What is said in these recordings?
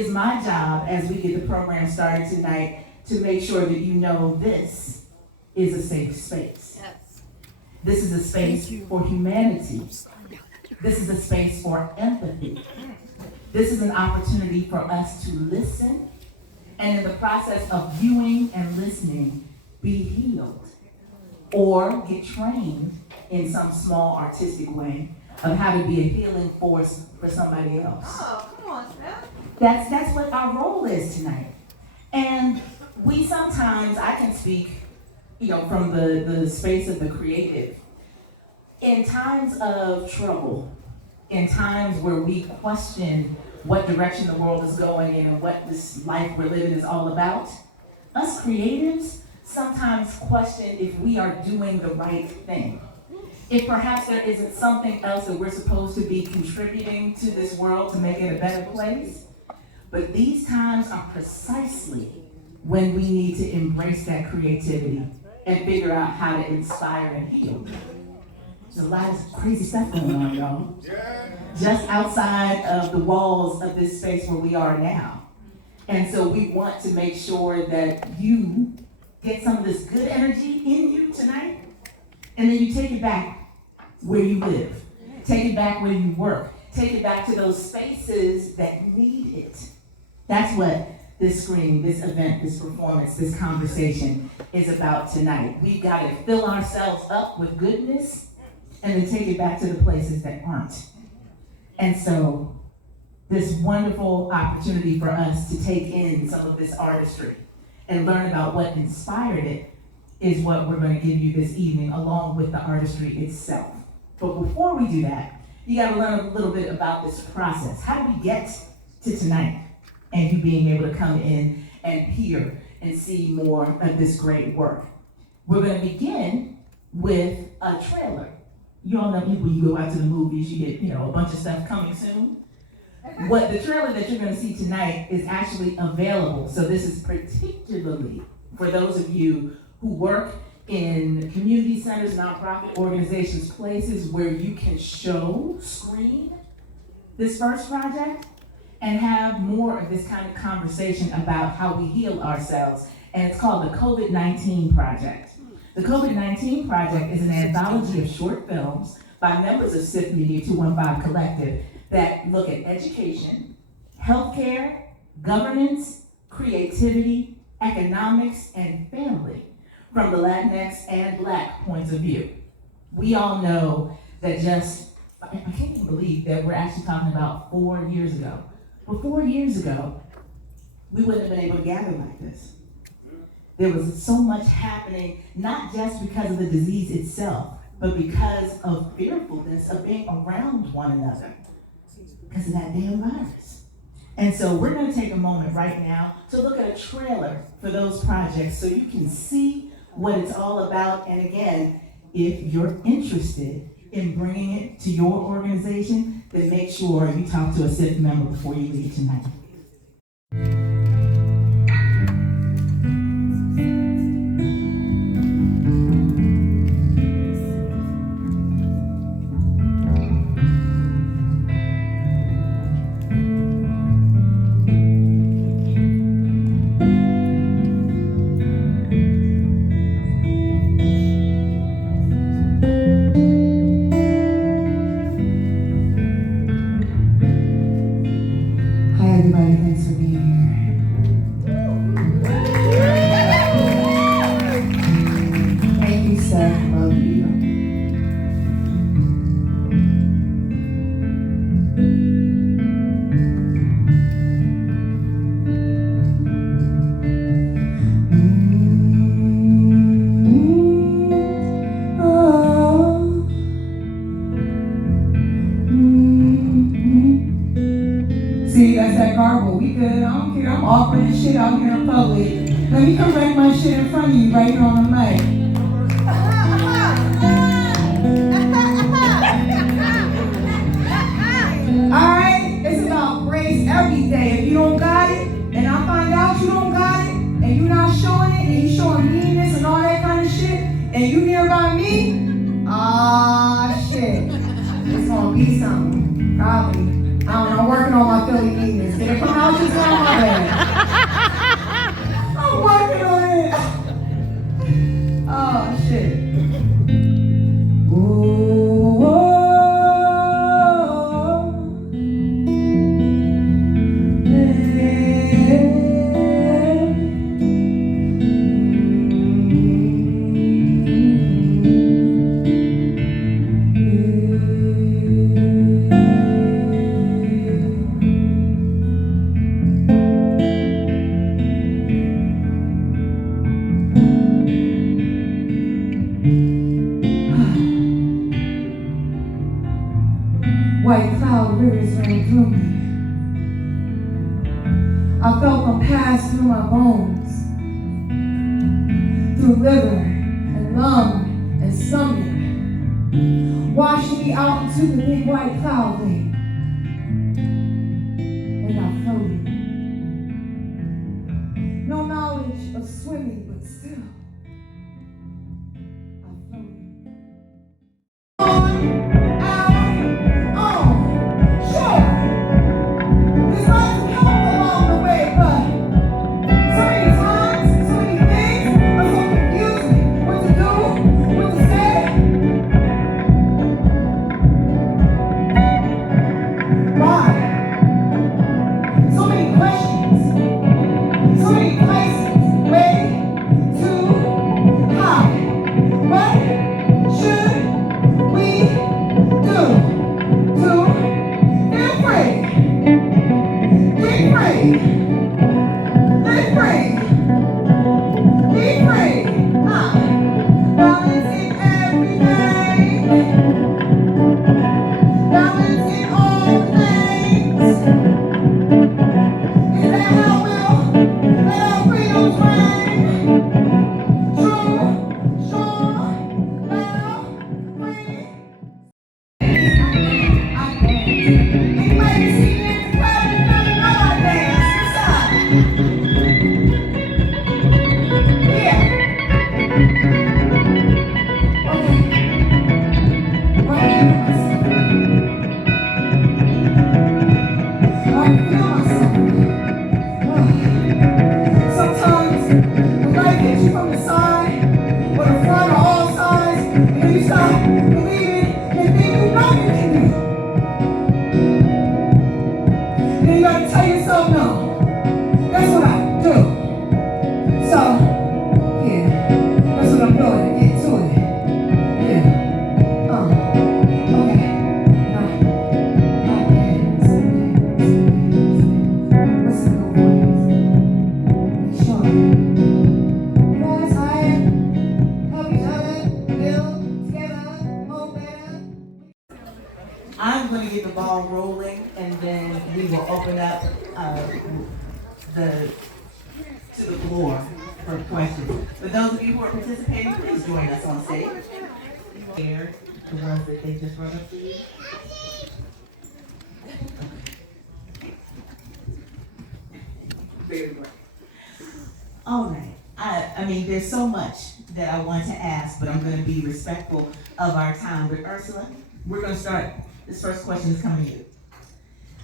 It's my job as we get the program started tonight to make sure that you know this is a safe space. Yes. This is a space for humanity. This is a space for empathy. This is an opportunity for us to listen and in the process of viewing and listening, be healed or get trained in some small artistic way of how to be a healing force for somebody else. Oh, come on, Steph. That's what our role is tonight. And we sometimes, I can speak, from the space of the creative. In times of trouble, in times where we question what direction the world is going in and what this life we're living is all about, us creatives sometimes question if we are doing the right thing. If perhaps there isn't something else that we're supposed to be contributing to this world to make it a better place. But these times are precisely when we need to embrace that creativity and figure out how to inspire and heal. There's a lot of crazy stuff going on, y'all. Just outside of the walls of this space where we are now. And so we want to make sure that you get some of this good energy in you tonight, and then you take it back where you live. Take it back where you work. Take it back to those spaces that need it. That's what this screen, this event, this performance, this conversation is about tonight. We've got to fill ourselves up with goodness and then take it back to the places that aren't. And so this wonderful opportunity for us to take in some of this artistry and learn about what inspired it is what we're going to give you this evening, along with the artistry itself. But before we do that, you got to learn a little bit about this process. How do we get to tonight and you being able to come in and hear and see more of this great work? We're going to begin with a trailer. You all know when you go out to the movies, you get, a bunch of stuff coming soon. What the trailer that you're going to see tonight is actually available. So this is particularly for those of you who work in community centers, nonprofit organizations, places where you can screen this first project and have more of this kind of conversation about how we heal ourselves. And it's called the COVID-19 Project. The COVID-19 Project is an anthology of short films by members of SIFTMedia 215 Collective that look at education, healthcare, governance, creativity, economics, and family from the Latinx and Black points of view. We all know that I can't even believe that we're actually talking about 4 years ago. But 4 years ago, we wouldn't have been able to gather like this. There was so much happening, not just because of the disease itself, but because of fearfulness of being around one another, because of that damn virus. And so we're going to take a moment right now to look at a trailer for those projects so you can see what it's all about. And again, if you're interested in bringing it to your organization, then make sure you talk to a SIFT member before you leave tonight. Let me correct my shit in front of you right here on the mic. Alright? It's about grace every day. If you don't got it, and I find out you don't got it, and you're not showing it, and you showing meanness and all that kind of shit, and you nearby me, shit. It's gonna be something. Probably. I don't know, I'm working on my Philly meanness. Did it come out just now? My bad. I'm working on it. Oh, shit. Ooh, oh, white cloud rivers ran through me. I felt them pass through my bones, through liver and lung and stomach, washing me out into the big white cloud lake. And I floated. No knowledge of swimming, but still, I floated. To the floor for questions. For those of you who are participating, please join us on stage. Here, the ones that they just run up to you. Very good. All right. I mean, there's so much that I want to ask, but I'm going to be respectful of our time. But Ursula, we're going to start. This first question is coming to you.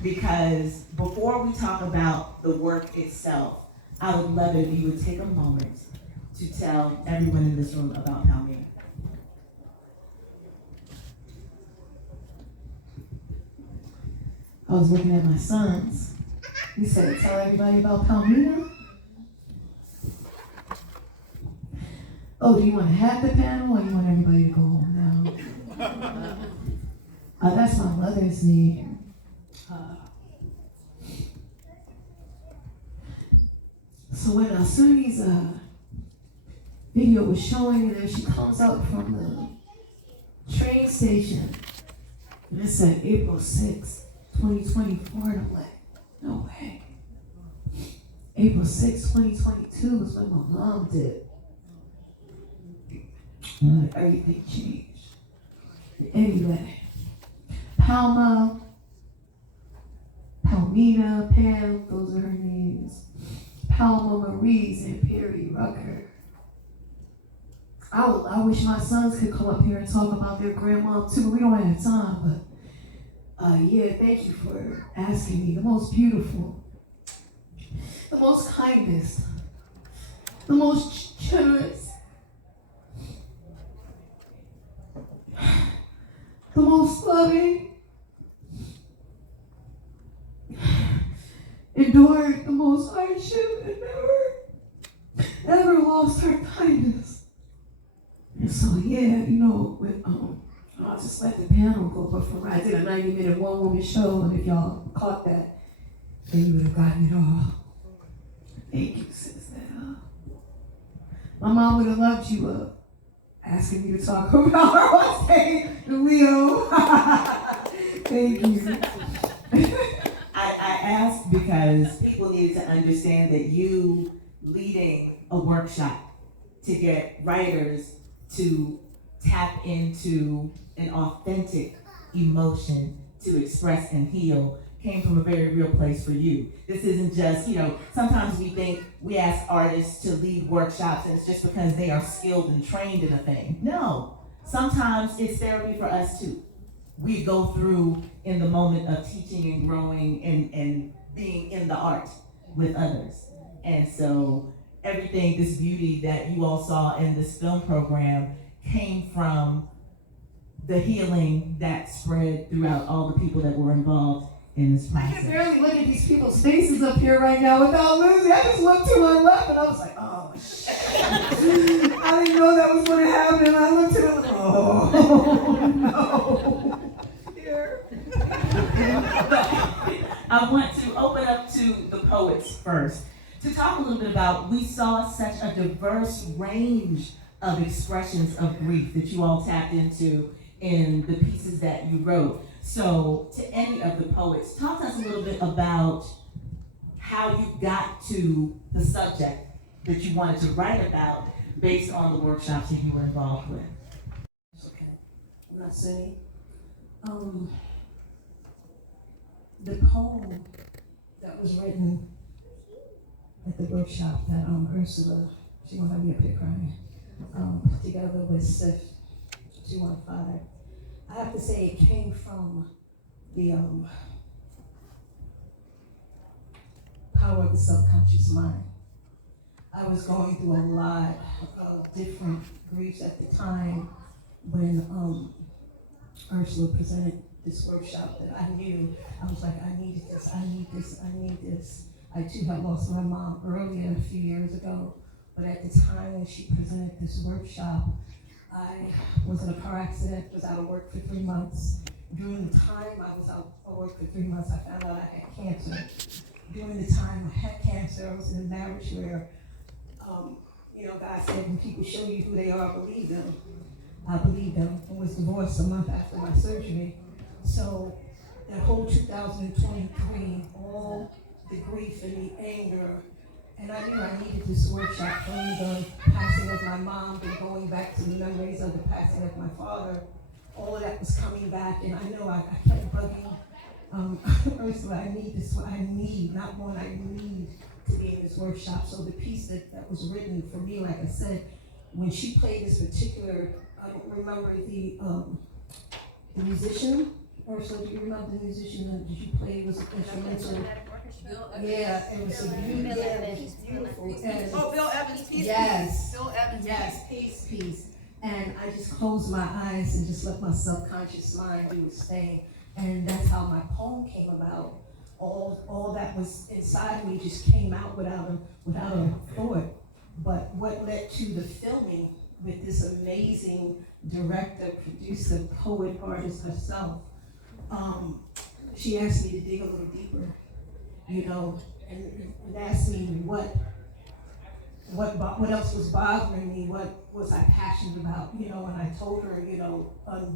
Because before we talk about the work itself, I would love it if you would take a moment to tell everyone in this room about Palmyra. I was looking at my sons. He said, tell everybody about Palmyra? Oh, do you want to have the panel or do you want everybody to go home now? That's my mother's name. So when Suni's video was showing, and then she comes up from the train station, and it said April 6th, 2024, and I'm like, no way. April 6th, 2022 was when my mom did. Like, everything changed. Anyway, Palmina, Pam, those are her names. Palma Marie's and Perry Rucker. I wish my sons could come up here and talk about their grandma too, but we don't have time. But yeah, thank you for asking me. The most beautiful the most kindest, the most generous, the most loving, endured the most hardship, and never lost her kindness. And so, yeah, with I'll just let the panel go, but for I did a 90-minute one-woman show, and if y'all caught that, then you would have gotten it all. Thank you, sis. My mom would have loved you asking me to talk about her on stage, Leo. Thank you. I asked because people needed to understand that you leading a workshop to get writers to tap into an authentic emotion to express and heal came from a very real place for you. This isn't just, sometimes we ask artists to lead workshops and it's just because they are skilled and trained in a thing. No, sometimes it's therapy for us too. We go through in the moment of teaching and growing and being in the art with others. And so everything, this beauty that you all saw in this film program came from the healing that spread throughout all the people that were involved in this process. I can barely look at these people's faces up here right now without losing. I just looked to my left and I was like, oh, shit. I didn't know that was going to happen. I looked to them, oh, no. Here. I want to open up to the poets first to talk a little bit about, we saw such a diverse range of expressions of grief that you all tapped into in the pieces that you wrote. So to any of the poets, talk to us a little bit about how you got to the subject that you wanted to write about based on the workshops that you were involved with. Okay, I'm not singing. The poem that was written at the workshop that Ursula, she gonna have me up here crying, put together with SIFT 215. I have to say it came from the power of the subconscious mind. I was going through a lot of different griefs at the time when Ursula presented this workshop that I knew. I was like, I need this, I need this, I need this. I too had lost my mom earlier, a few years ago, but at the time when she presented this workshop, I was in a car accident, was out of work for 3 months. During the time I was out of work for 3 months, I found out I had cancer. During the time I had cancer, I was in a marriage where, God said, when people show you who they are, believe them. I believed them and was divorced a month after my surgery. So that whole 2023, all the grief and the anger, and I knew I needed this workshop from the passing of my mom and going back to the memories of the passing of my father. All of that was coming back, and I know I kept bugging Ursula, I need this, I need, not one, I need to be in this workshop. So the piece that was written for me, like I said, when she played this particular, I don't remember the musician. Ursula, do you remember the musician that you played was instrumental? Yeah, it was beautiful. And Bill Evans, peace. Yes. Bill Evans, yes, peace. And I just closed my eyes and just let my subconscious mind do its thing. And that's how my poem came about. All that was inside me just came out without a thought. But what led to the filming with this amazing director, producer, poet, artist herself, she asked me to dig a little deeper, and asked me what else was bothering me, what was I passionate about, and I told her,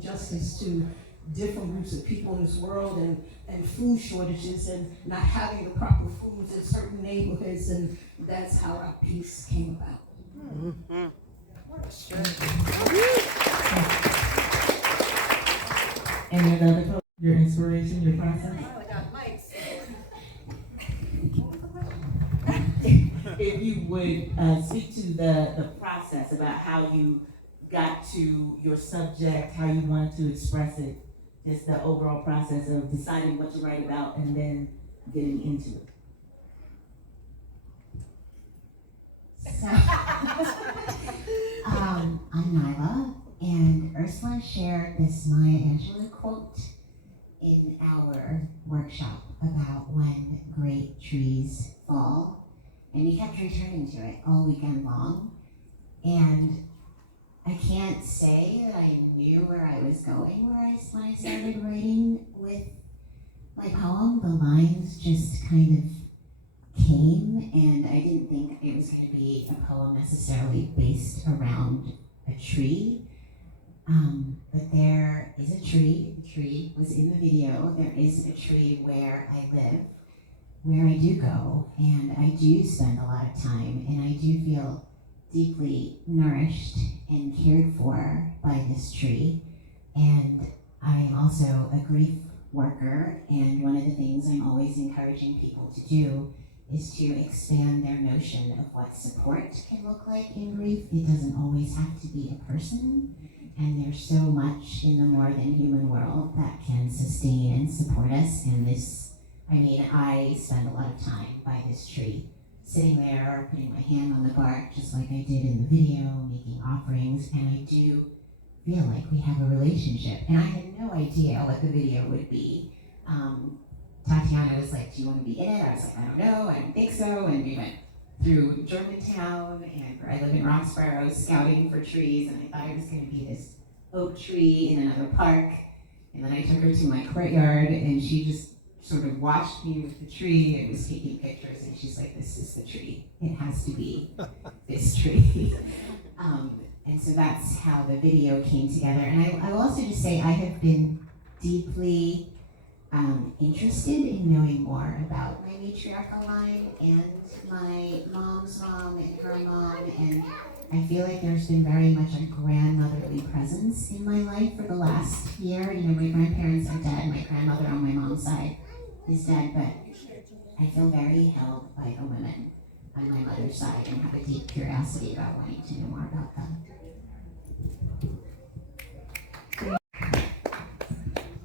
justice to different groups of people in this world and food shortages and not having the proper foods in certain neighborhoods, and that's how our piece came about. Mm-hmm. What a shirt. Any other your inspiration, your process? I got mics. If you would speak to the process about how you got to your subject, how you wanted to express it, just the overall process of deciding what to write about and then getting into it. Nyla, and Ursula shared this Maya Angelou quote in our workshop about when great trees fall, and we kept returning to it all weekend long. And I can't say that I knew where I was going when I started writing with my poem. The lines just kind of came, and I didn't think it was going to be a poem necessarily based around a tree. But there is a tree. The tree was in the video. There is a tree where I live, where I do go, and I do spend a lot of time, and I do feel deeply nourished and cared for by this tree. And I am also a grief worker, and one of the things I'm always encouraging people to do is to expand their notion of what support can look like in grief. It doesn't always have to be a person, and there's so much in the more than human world that can sustain and support us. And this, I spend a lot of time by this tree, sitting there, putting my hand on the bark, just like I did in the video, making offerings, and I do feel like we have a relationship. And I had no idea what the video would be. Tatiana was like, do you want to be in it? I was like, I don't know, I don't think so. And we went through Germantown, and where I live in Roxborough, I was scouting for trees, and I thought it was going to be this oak tree in another park. And then I took her to my courtyard, and she just sort of watched me with the tree and was taking pictures, and she's like, this is the tree. It has to be this tree. And so that's how the video came together. And I will also just say I have been deeply interested in knowing more about my matriarchal line and my mom's mom and her mom, and I feel like there's been very much a grandmotherly presence in my life for the last year. My grandparents are dead. My grandmother on my mom's side is dead, but I feel very held by the women on my mother's side and have a deep curiosity about wanting to know more about them.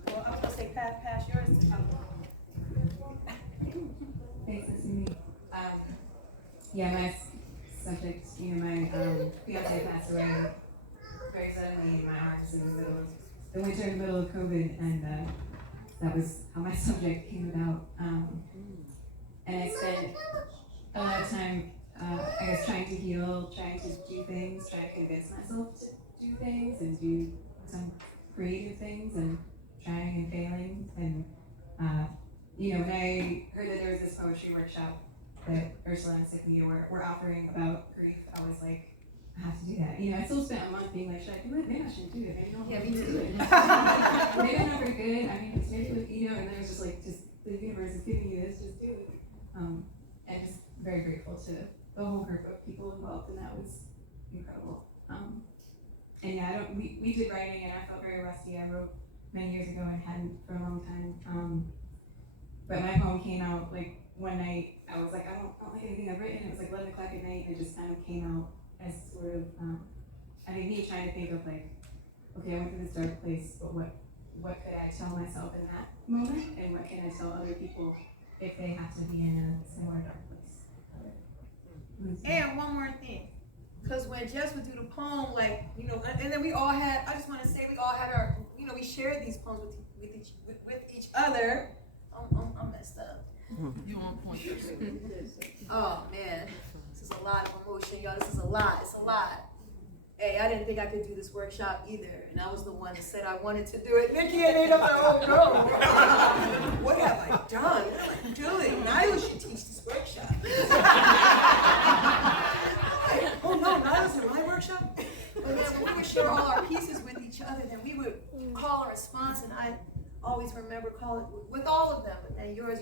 Well, I was gonna say pass yours to come. Thanks, that's me. Yeah, my subject, my fiance passed away very suddenly. My aunt was in the middle of the winter, in the middle of COVID, and that was how my subject came about. And I spent a lot of time, trying to heal, trying to do things, trying to convince myself to do things and do some creative things, and trying and failing. And when I heard that there was this poetry workshop that Ursula and SIFTMedia were offering about grief, I was like, I have to do that. I still spent a month being like, should I do it? Maybe I shouldn't do it. Maybe Yeah, me too. do it. Maybe I'm not very good. It's maybe, and then it's just like, the universe is giving you this, just do it. And just very grateful to the whole group of people involved, and that was incredible. We did writing, and I felt very rusty. I wrote many years ago and hadn't for a long time. But my poem came out like one night. I was like, I don't like anything I've written. It was like 11 o'clock at night, and it just kind of came out as sort of, me trying to think of like, okay, I went through this dark place, but what could I tell myself in that moment, and what can I tell other people if they have to be in a similar dark place? And one more thing, because when Jess would do the poem, and then we all had, I just want to say we all had our, we shared these poems with each other. I'm messed up. You on point. Oh man, this is a lot of emotion, y'all. This is a lot. It's a lot. Hey, I didn't think I could do this workshop either, and I was the one that said I wanted to do it. Nikki and Ada, oh no, what have I done? What am I doing? Nyla should teach this workshop. Oh no, Nyla's in my workshop. But then when we would share all our pieces with each other, then we would call a response, and I always remember calling with all of them. But then yours,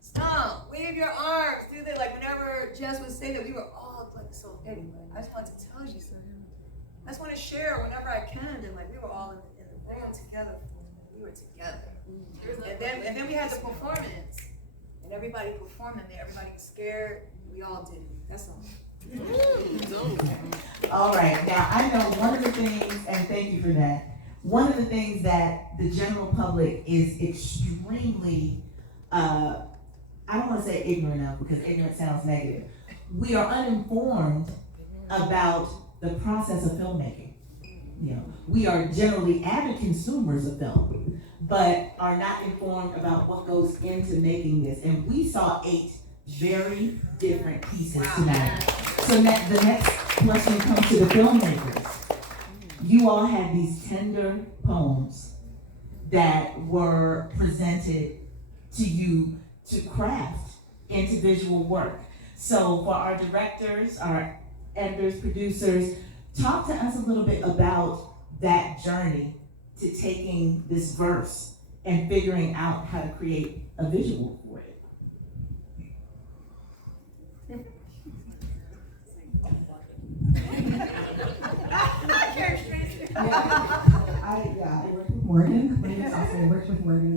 stomp, wave your arms, do that. Like whenever Jess would say that, we were all like, so anyway, I just wanted to tell you something. I just want to share whenever I can, and we were all in the room together. We were together. And then we had the performance, and everybody performed in there. Everybody was scared. We all did it. That's all. All right, now I know one of the things, and thank you for that, one of the things that the general public is extremely, I don't want to say ignorant of, because ignorant sounds negative. We are uninformed about the process of filmmaking. we are generally avid consumers of film, but are not informed about what goes into making this. And we saw 8 very different pieces tonight. So the next question comes to the filmmakers. You all had these tender poems that were presented to you to craft into visual work. So for our directors, our editors, producers, talk to us a little bit about that journey to taking this verse and figuring out how to create a visual for it. I work with Morgan. My name is also, I worked with Morgan.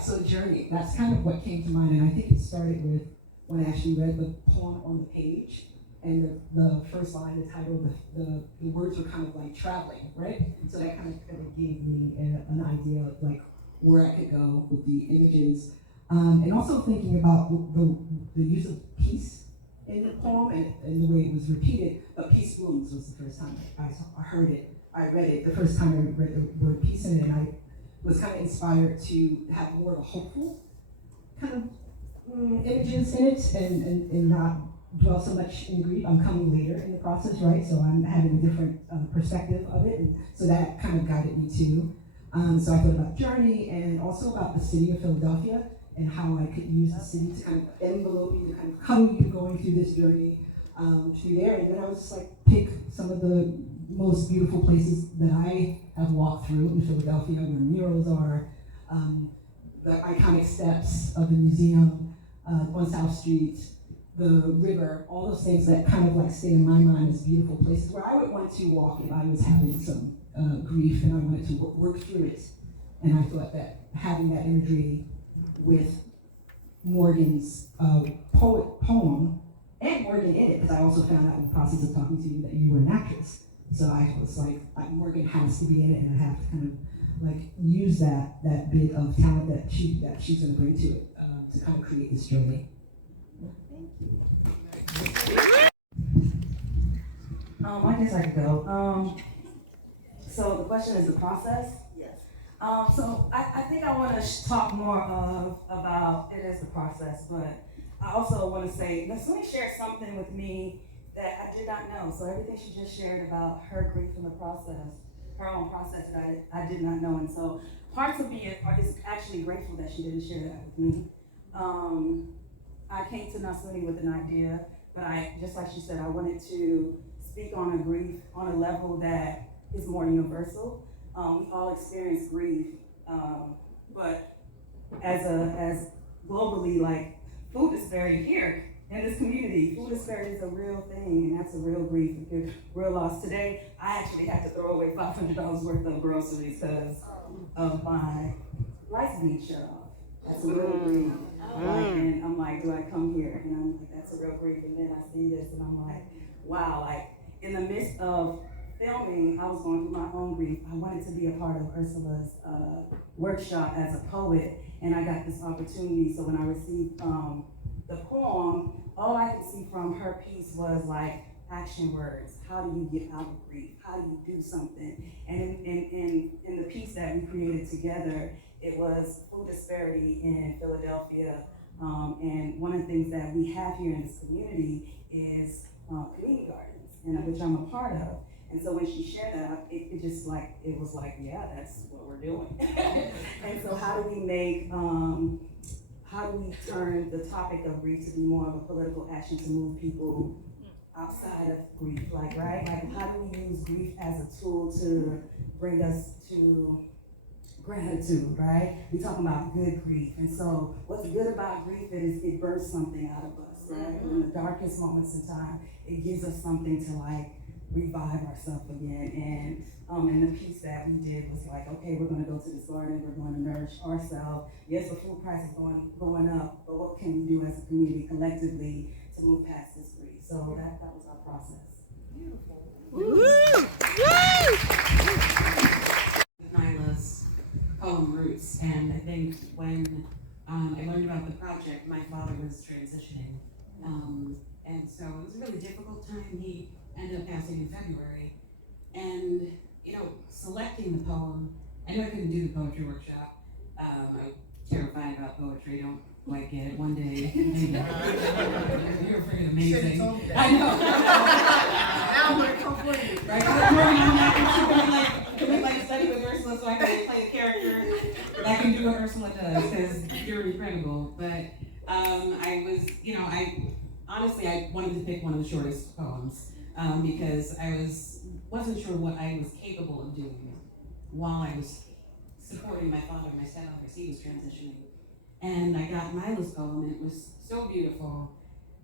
So journey, that's kind of what came to mind, and I think it started with when I actually read the poem on the page, and the first line, the title, the words were kind of like traveling, right? So that kind of gave me an idea of like where I could go with the images, and also thinking about the use of peace in the poem and the way it was repeated. But peace blooms was the first time I heard it. I read it the first time I read the word peace in it, and I was kind of inspired to have more of a hopeful kind of images in it, and not dwell so much in grief. I'm coming later in the process, right? So I'm having a different perspective of it, and so that kind of guided me too. So I thought about journey, and also about the city of Philadelphia, and how I could use the city to kind of envelope you, to kind of cover you going through this journey through there. And then I was just like, pick some of the most beautiful places that I have walked through in Philadelphia, where murals are, the iconic steps of the museum on South Street, the river, all those things that kind of like stay in my mind as beautiful places where I would want to walk if I was having some grief and I wanted to work through it. And I thought that having that imagery with Morgan's poem, and Morgan in it, because I also found out in the process of talking to you that you were an actress. So I was like Morgan has to be in it, and I have to kind of like use that bit of talent that she's going to bring to it to kind of create this journey. I guess I could go. So the question is the process? Yes. So I think I want to talk more about it as the process, but I also want to say, let me share something with me that I did not know. So everything she just shared about her grief in the process, her own process that I did not know. And so parts of me is actually grateful that she didn't share that with me. I came to Nasuni with an idea, but just like she said, I wanted to speak on a grief on a level that is more universal. We all experience grief, but as globally, like food disparity here in this community, food disparity is a real thing, and that's a real grief, a real loss. Today, I actually had to throw away $500 worth of groceries because of my lights being shut off. That's a real grief. And I'm like, do I come here? And I'm like, that's a real grief. And then I see this, and I'm like, wow, like in the midst of filming, I was going through my own grief. I wanted to be a part of Ursula's workshop as a poet, and I got this opportunity. So when I received the poem, all I could see from her piece was like action words. How do you get out of grief? How do you do something? And in the piece that we created together, it was food disparity in Philadelphia. And one of the things that we have here in this community is community gardens, and which I'm a part of. And so when she shared that, it was like, yeah, that's what we're doing. And so how do we turn the topic of grief to be more of a political action to move people outside of grief, right? Like how do we use grief as a tool to bring us to gratitude, right? We're talking about good grief. And so what's good about grief is it bursts something out of us, right? In the darkest moments in time, it gives us something to like revive ourselves again. And the piece that we did was like, okay, we're going to go to this garden, we're going to nourish ourselves. Yes, the food price is going up, but what can we do as a community collectively to move past this grief? So that was our process. Beautiful. Nyla's poem Roots, and I think when I learned about the project, my father was transitioning And so it was a really difficult time. He ended up passing in February. And, you know, selecting the poem, I knew I couldn't do the poetry workshop. I'm terrified about poetry, don't quite get it one day. You're freaking amazing. I know. Now we're complete. Right? I'm working on that. Can we like study with Ursula so I can play a character that I can do what Ursula does, because you're incredible. But I was, you know, I wanted to pick one of the shortest poems because I wasn't sure what I was capable of doing while I was supporting my father and my stepmother as he was transitioning. And I got Nyla's poem, and it was so beautiful,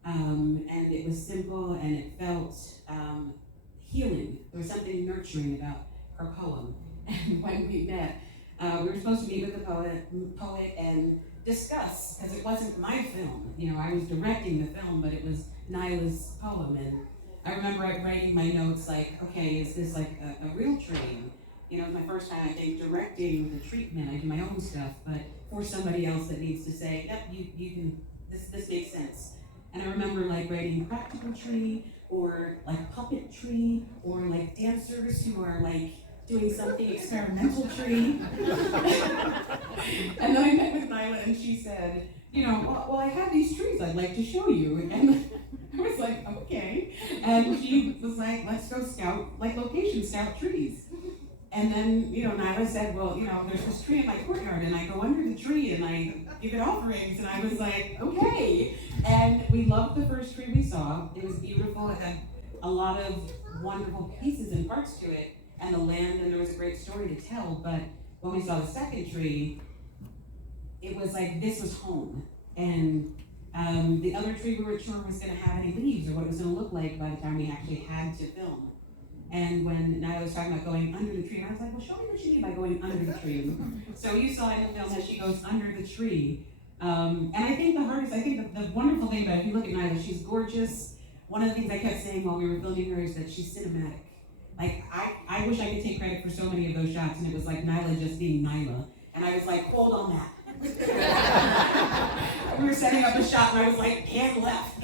and it was simple, and it felt healing. There was something nurturing about her poem. And when we met, we were supposed to meet with the poet and discuss, because it wasn't my film. You know, I was directing the film, but it was Nyla's poem. And I remember writing my notes like, okay, is this like a real train? You know, it was my first time, I think, directing the treatment. I do my own stuff, but for somebody else that needs to say, yep, you can, this makes sense. And I remember like writing practical tree, or like puppet tree, or like dancers who are like doing something experimental tree. And then I met with Nyla, and she said, you know, well, I have these trees I'd like to show you. And I was like, okay. And she was like, let's go scout, like location scout trees. And then, you know, Nyla said, well, you know, there's this tree in my courtyard, and I go under the tree and I give it offerings. And I was like, okay. And we loved the first tree we saw. It was beautiful. It had a lot of wonderful pieces and parts to it, and the land, and there was a great story to tell. But when we saw the second tree, it was like, this was home. And the other tree we weren't sure was gonna have any leaves or what it was gonna look like by the time we actually had to film. And when Nyla was talking about going under the tree, I was like, well, show me what you mean by going under the tree. So you saw in the film that she goes under the tree. And I think the wonderful thing about it, if you look at Nyla, she's gorgeous. One of the things I kept saying while we were filming her is that she's cinematic. Like, I wish I could take credit for so many of those shots, and it was like Nyla just being Nyla. And I was like, hold on that. We were setting up a shot, and I was like, and left.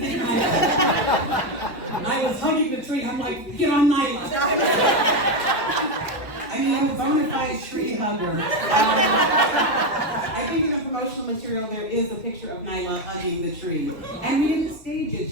And I was hugging the tree. I'm like, get on Nyla. I mean, I'm a bona fide tree hugger. I think in the promotional material there is a picture of Nyla hugging the tree. And we didn't stage it.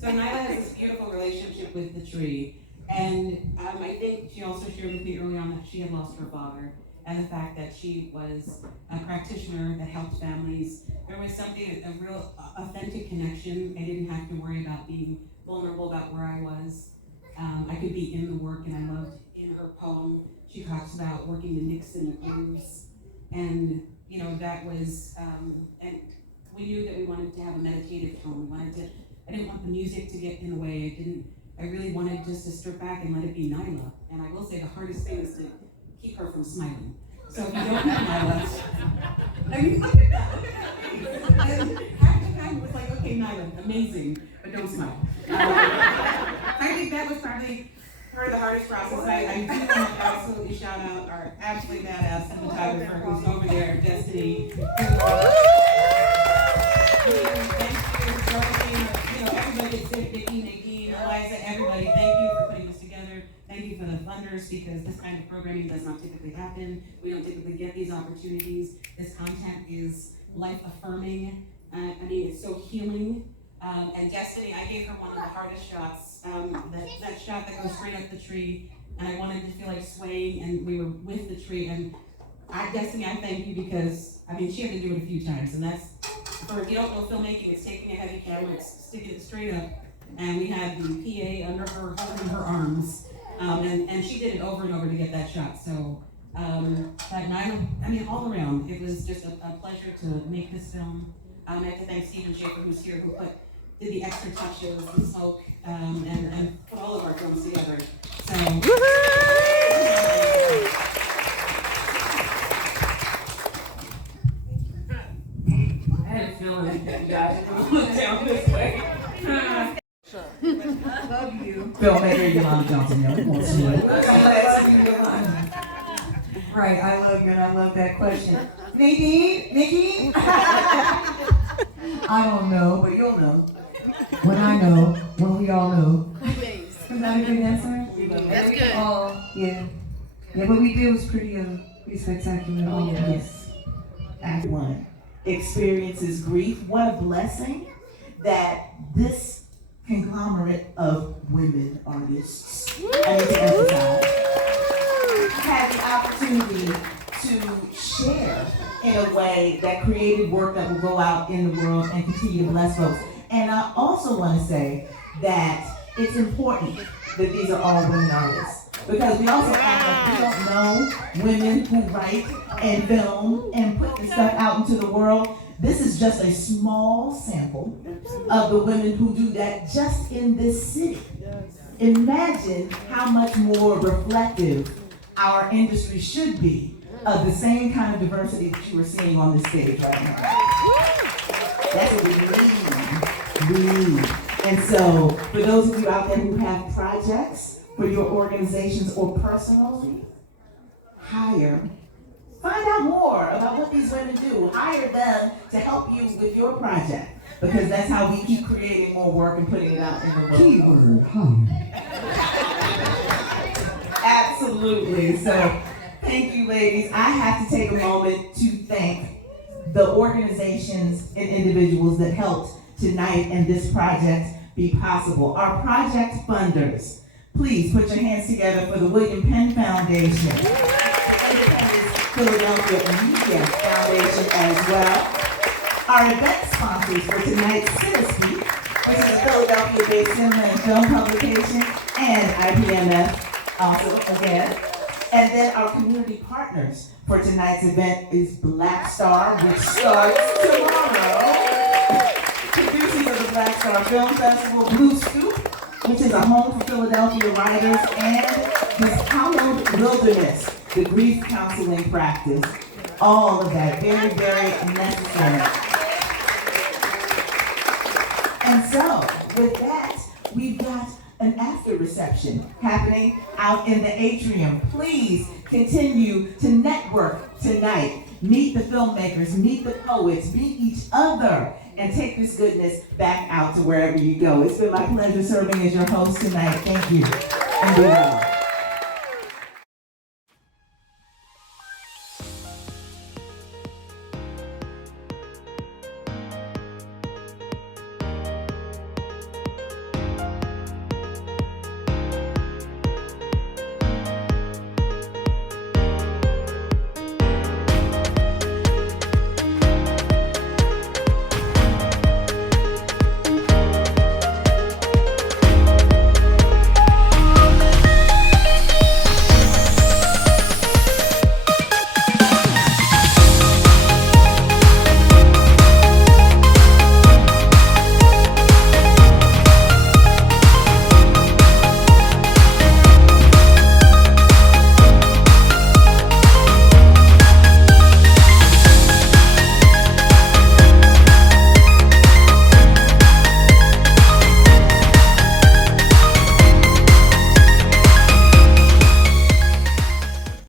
So Nyla has this beautiful relationship with the tree. And I think she also shared with me early on that she had lost her father. And the fact that she was a practitioner that helped families. There was something, a real authentic connection. I didn't have to worry about being vulnerable about where I was. I could be in the work, and I loved in her poem, she talks about working the nicks and the grooves. And, you know, that was, and we knew that we wanted to have a meditative tone. I didn't want the music to get in the way. I really wanted just to strip back and let it be Nyla. And I will say the hardest thing is to keep her from smiling. So if you don't know Nyla, I mean, look at that. And half the time it was like, okay, Nyla, amazing, but don't smile. I think that was probably part of the hardest process. I do want to absolutely shout out our absolutely badass cinematographer who's over there, Destiny. Everybody at SIFT, Nikki, Eliza, everybody, thank you for putting this together. Thank you for the funders, because this kind of programming does not typically happen. We don't typically get these opportunities. This content is life-affirming. I mean, it's so healing. And Destiny, I gave her one of the hardest shots, that shot that goes straight up the tree, and I wanted to feel like swaying, and we were with the tree. And Destiny, I thank you, because, I mean, she had to do it a few times, and that's, for if you don't know filmmaking, it's taking a heavy camera, it's sticking it straight up, and we had the PA under her, holding her arms, and she did it over and over to get that shot. So that night, I mean, all around, it was just a pleasure to make this film. I have to thank Stephen Schaefer, who's here, who did the extra touches, the smoke, and put all of our films together. So. You guys look down this way. Love you. Filmmaker Yolanda Johnson, yeah, we won't see it. Right, I love you, and I love that question. Nadine? Nikki? I don't know, but you'll know. what I know, what we all know. Please. Is that a good answer? That's good. Oh, yeah. Yeah, what we did was pretty spectacular. Oh, yes. Act one experiences grief. What a blessing that this conglomerate of women artists, I need to emphasize, had the opportunity to share in a way that created work that will go out in the world and continue to bless folks. And I also want to say that it's important that these are all women artists, because we also act like we don't know women who write and film and put this stuff out into the world. This is just a small sample of the women who do that just in this city. Imagine how much more reflective our industry should be of the same kind of diversity that you are seeing on this stage right now. That's what we need. And so, for those of you out there who have projects for your organizations or personally, find out more about what these women do. Hire them to help you with your project, because that's how we keep creating more work and putting it out in the world. Keyword, Absolutely. So, thank you, ladies. I have to take a moment to thank the organizations and individuals that helped tonight and this project be possible. Our project funders, please put your hands together for the William Penn Foundation, Independence Philadelphia Media Foundation as well. Our event sponsors for tonight's Cinespeak, which is a Philadelphia-based cinema and film publication, and IPMF also again. And then our community partners for tonight's event is Black Star, which starts tomorrow. Producers of the Black Star Film Festival, Blue Scoop, which is a home for Philadelphia writers, and this Hallowed Wilderness, the grief counseling practice. All of that, very, very necessary. And so, with that, we've got an after reception happening out in the atrium. Please continue to network tonight. Meet the filmmakers, meet the poets, meet each other, and take this goodness back out to wherever you go. It's been my pleasure serving as your host tonight. Thank you. And be well.